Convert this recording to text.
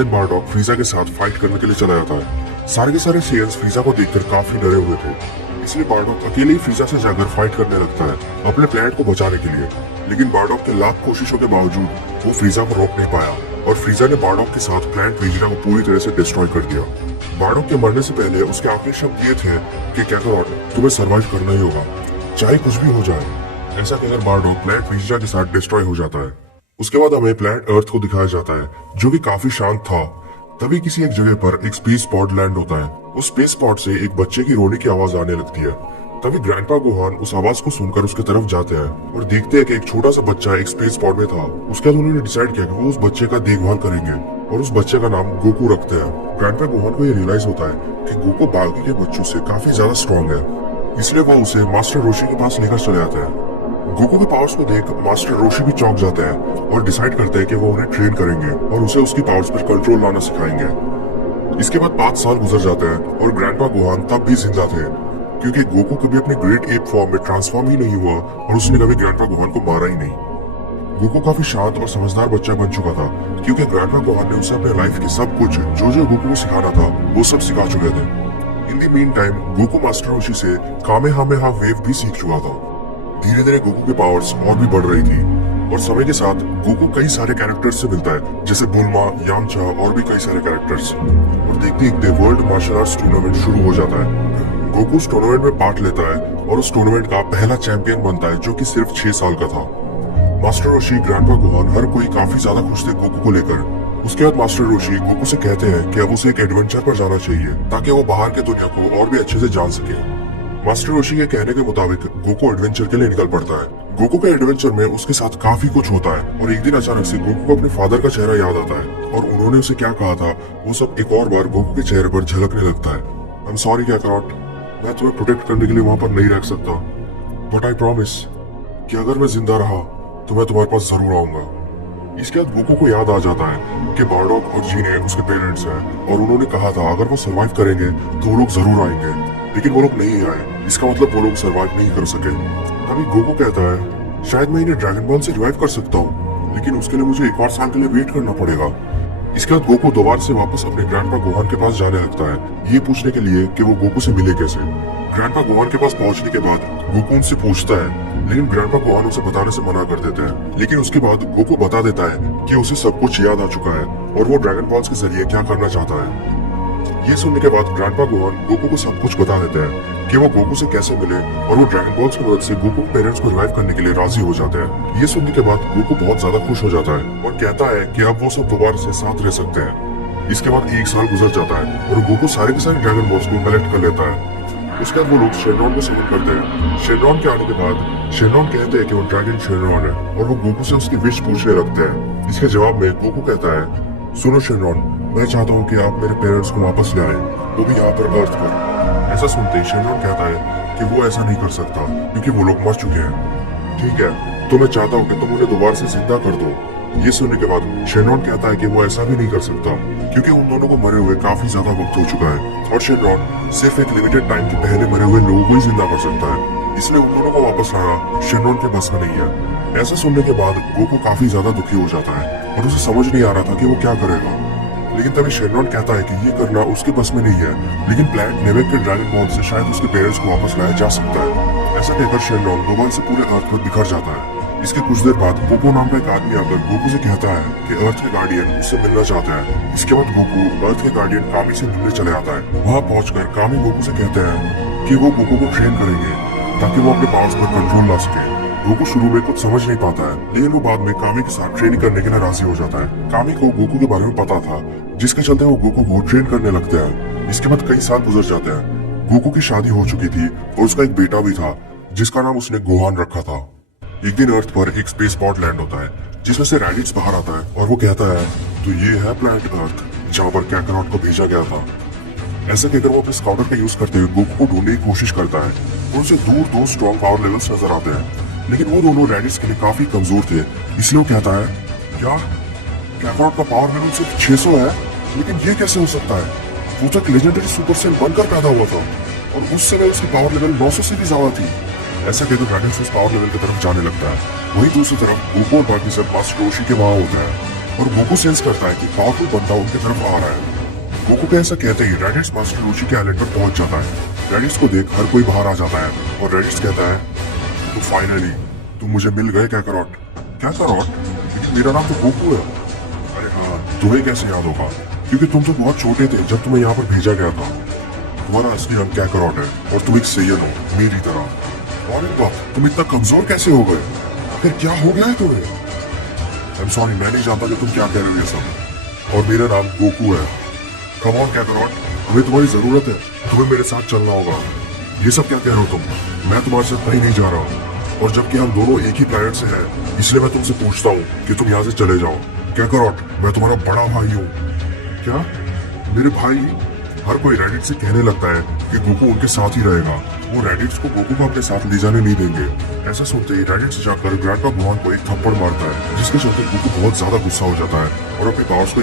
दिन बारडॉग फ्रीजा के साथ फाइट करने के लिए चला जाता है। सारे के सारे सेयन्स फ्रीजा को देखकर काफी डरे हुए थे, इसलिए बारडॉग अकेले ही फ्रीजा से जाकर फाइट करने लगता है अपने प्लेनेट को बचाने के लिए। लेकिन बारडॉग के लाख कोशिशों के बावजूद वो फ्रीजा को रोक नहीं पाया और फ्रीजा ने बारडॉग के साथ प्लेनेट वेजिटा को पूरी तरह से डिस्ट्रॉय कर दिया। बारडॉग के मरने से पहले उसके आखिरी शब्द ये थे कि कैकरॉट, तुम्हें सर्वाइव करना ही होगा, चाहे कुछ भी हो जाए। ऐसा कहकर बारडॉग प्लेनेट वेजिटा के साथ डिस्ट्रॉय हो जाता है। उसके बाद हमें प्लेनेट अर्थ को दिखाया जाता है, जो कि काफी शांत था। तभी किसी एक जगह पर एक स्पेस पॉड लैंड होता है। उस स्पेस पॉड से एक बच्चे की रोने की आवाज आने लगती है। तभी ग्रैंडपा गोहान उस आवाज को सुनकर उसकी तरफ जाते हैं और देखते हैं कि एक छोटा सा बच्चा एक स्पेस पॉड में था। उसके बाद उन्होंने डिसाइड किया कि वो उस बच्चे का देखभाल करेंगे और उस बच्चे का नाम गोकू रखते हैं। ग्रैंडपा गोहान को ये रियलाइज होता है कि गोकू बाकी के बच्चों से काफी ज्यादा स्ट्रॉन्ग है, इसलिए वो उसे मास्टर रोशी के पास लेकर चले जाते हैं। गोकू के पावर्स को देख मास्टर रोशी भी चौंक जाते हैं और डिसाइड करते हैं कि वो उन्हें ट्रेन करेंगे और उसे उसकी पावर्स पर कंट्रोल लाना सिखाएंगे। इसके बाद 5 साल गुजर जाते हैं और ग्रैंडपा गोहान तब भी जिंदा थे, क्योंकि गोकू कभी अपने ग्रेट एप फॉर्म में ट्रांसफॉर्म ही नहीं हुआ और उसने कभी ग्रैंडपा गोहान को मारा ही नहीं। गोकू काफी शांत और समझदार बच्चा बन चुका था, क्योंकि ग्रैंडपा गोहान ने उसे अपने लाइफ के सब कुछ जो गोकू को सिखाना था वो सब सिखा चुके थे। In the meantime Goku master Roshi से कामेहामेहा वेव भी सीख चुका था। धीरे धीरे गोकू के पावर्स और भी बढ़ रही थी और समय के साथ गोकू कई सारे कैरेक्टर्स से मिलता है, जैसे बुल्मा, यामचा और भी कई सारे कैरेक्टर्स। और देखते देखते वर्ल्ड मार्शल आर्ट्स टूर्नामेंट शुरू हो जाता है। गोकू उस टूर्नामेंट में पार्ट लेता है और उस टूर्नामेंट का पहला चैंपियन बनता है, जो कि सिर्फ 6 साल का था। मास्टर रोशी, ग्रैंडपा गोहान, हर कोई काफी ज्यादा खुश थे गोकू को लेकर। उसके बाद मास्टर रोशी गोकू से कहते हैं कि अब उसे एक एडवेंचर पर जाना चाहिए ताकि वो बाहर के दुनिया को और भी अच्छे से जान सके। मास्टर रोशी के कहने के मुताबिक गोकू एडवेंचर के लिए निकल पड़ता है। गोकू के एडवेंचर में उसके साथ काफी कुछ होता है और एक दिन अचानक से गोकू को अपने फादर का चेहरा याद आता है और उन्होंने उसे क्या कहा था वो सब एक और बार गोकू के चेहरे पर झलकने लगता है। आई एम सॉरी कैकरॉट, मैं तुम्हें प्रोटेक्ट करने के लिए वहां पर नहीं रह सकता, बट आई प्रॉमिस कि अगर मैं जिंदा रहा तो मैं तुम्हारे पास जरूर आऊंगा। इसके बाद गोकू को याद आ जाता है कि बारडॉग और जीने उसके पेरेंट्स हैं और उन्होंने कहा था अगर वो सरवाइव करेंगे तो वो लोग जरूर आएंगे, लेकिन वो लोग नहीं आए। इसका मतलब वो लोग सरवाइव नहीं कर सके। तभी गोकू कहता है शायद मैं इन्हें ड्रैगन बॉल से रिवाइव कर सकता हूँ, लेकिन उसके लिए मुझे एक और साल के लिए वेट करना पड़ेगा। इसके बाद गोकू दोबारा से वापस अपने ग्रैंडपा गोहान के पास जाने लगता है, ये पूछने के लिए कि वो गोकू से मिले कैसे। ग्रैंडपा गोहान के पास पहुंचने के बाद गोकू उनसे पूछता है, लेकिन ग्रैंडपा गोहान उसे बताने से मना कर देते हैं। लेकिन उसके बाद गोकू बता देता है कि उसे सब कुछ याद आ चुका है और वो ड्रैगन बॉल्स के जरिए क्या करना चाहता है। ये सुनने के बाद ग्रैंडपा गोहान गोकू को सब कुछ बता देते हैं कि वो गोकू से कैसे मिले और वो ड्रैगन बॉल्स की मदद से गोकू के पेरेंट्स को रिवाइव करने के लिए राजी हो जाते हैं। ये सुनने के बाद गोकू बहुत ज्यादा खुश हो जाता है और कहता है कि अब वो सब दोबारा से साथ रह सकते हैं। इसके बाद 1 साल गुजर जाता है और गोकू सारे के सारे ड्रैगन बॉल्स को कलेक्ट कर लेता है। उसके बाद वो लोग शेनरॉन को समन करते हैं। शेनरॉन के आने के बाद शेनरॉन कहते हैं कि वो ड्रैगन शेनरॉन है और वो गोकू से उसकी विश पूछने लगते हैं। इसके जवाब में गोकू कहता है, सुनो शेनरॉन, मैं चाहता हूँ कि आप मेरे पेरेंट्स को वापस ले आए, वो भी यहाँ पर अर्थ पर। ऐसा सुनते ही शेनरॉन कहता है कि वो ऐसा नहीं कर सकता क्योंकि वो लोग मर चुके हैं। ठीक है, तो मैं चाहता हूँ कि तुम उन्हें दोबारा से जिंदा कर दो। ये सुनने के बाद शेनरॉन कहता है कि वो ऐसा भी नहीं कर सकता क्योंकि उन दोनों को मरे हुए काफी ज्यादा वक्त हो चुका है और शेनरॉन सिर्फ एक लिमिटेड टाइम के पहले मरे हुए लोगों को ही जिंदा कर सकता है, इसलिए उन दोनों को वापस लाना शेनरॉन के बस में नहीं है। ऐसा सुनने के बाद गोकू काफी ज्यादा दुखी हो जाता है और उसे समझ नहीं आ रहा था कि वो क्या करेगा। लेकिन तभी शेनरॉन कहता है कि ये करना उसके बस में नहीं है, लेकिन प्लैनेट नेवेक के ड्रैगन बॉल से शायद उसके पेरेंट्स को वापस लाया जा सकता है। ऐसा कहकर शेनरॉन दोबारा से पूरे अर्थ पर बिखर जाता है। इसके कुछ देर बाद पोपो नाम का एक आदमी आकर गोकू से कहता है कि अर्थ के गार्डियन उससे मिलना चाहता है। इसके बाद गोकू अर्थ के गार्डियन कामी से मिलने चले आता है। वहाँ पहुंचकर कामी गोकू से कहते हैं कि वो गोकू को ट्रेन करेंगे ताकि वो अपने पावर्स पर कंट्रोल ला सके। गोकू शुरू में कुछ समझ नहीं पाता है, लेकिन वो बाद में कामी के साथ ट्रेनिंग करने के लिए राजी हो जाता है। कामी को गोकू के बारे में पता था, जिसके चलते वो गोकू को ट्रेन करने लगते हैं। इसके बाद कई साल गुजर जाते हैं। गोकू की शादी हो चुकी थी और उसका एक बेटा भी था, जिसका नाम उसने गोहान रखा था। एक दिन अर्थ पर एक स्पेस पॉड लैंड होता है, जिसमें से रैडिट्स बाहर आता है और वो कहता है, तो ये है प्लैनेट अर्थ जहाँ पर कैकरॉट को भेजा गया था। ऐसा कहकर वो अपने स्काउटर का यूज करते हुए गोकू को ढूंढने की कोशिश करता है और उसे दूर 2 स्ट्रॉन्ग पावर लेवल्स नजर आते हैं, लेकिन वो दोनों रैडिट्स के लिए काफी कमजोर थे। इसलिए वो कहता है, क्या कैकरॉट का पावर लेवल सिर्फ 600 है, लेकिन ये कैसे हो सकता है? वो तो एक लेजेंडरी सुपर सेल बनकर पैदा हुआ था और उस समय उसकी पावर लेवल 900 से भी ज्यादा थी। ऐसा कहकर ड्रैगन उस पावर लेवल की तरफ जाने लगता है। वहीं दूसरी तरफ गोकू और बाकी सब मास्टर रोशी के वहां होता है और गोकू सेंस करता है कि पावरफुल बंदा उनकी तरफ आ रहा है। गोकू के ऐसा कहते ही रेडिट्स मास्टर रोशी के आइलैंड पर पहुंच जाता है। रेडिट्स को देख हर कोई बाहर आ जाता है और रेडिट्स कहता है, तो फाइनली तुम मुझे मिल गए कैकरॉट। कैकरॉट? लेकिन मेरा नाम तो गोकू है। अरे हाँ, तुम्हें कैसे याद होगा, क्योंकि तुम तो बहुत छोटे थे जब तुम्हें यहाँ पर भेजा गया था। तुम्हारा असली नाम कैकरॉट है और तुम एक सेयन हो मेरी तरह। और बाप, तुम इतना कमजोर कैसे हो गए? फिर क्या हो गया है तुम्हें? आई एम सॉरी, मैं नहीं जानता कि तुम क्या कह रहे हो ये सब। और मेरा नाम गोकू है। कम ऑन कैकरॉट, हमें तुम्हारी जरूरत है, तुम्हें मेरे साथ चलना होगा। ये सब क्या कह रहे हो तुम? मैं तुम्हारे साथ कहीं नहीं जा रहा हूँ, और जबकि हम दोनों एक ही प्लेनेट से हैं, इसलिए मैं तुमसे पूछता हूँ कि तुम यहाँ से चले जाओ। कैकरॉट, मैं तुम्हारा बड़ा भाई हूँ। क्या? मेरे भाई? हर कोई रेडिट से कहने लगता है कि गोकू उनके साथ ही रहेगा। वो रेडिट्स को गोकू को अपने साथ ले जाने नहीं देंगे। ऐसा सुनते ही रेडिट्स जाकर ग्रैंडपा भगवान को एक थप्पड़ मारता है, जिसके चलते गोकू बहुत ज्यादा गुस्सा हो जाता है और अपने पावर्स को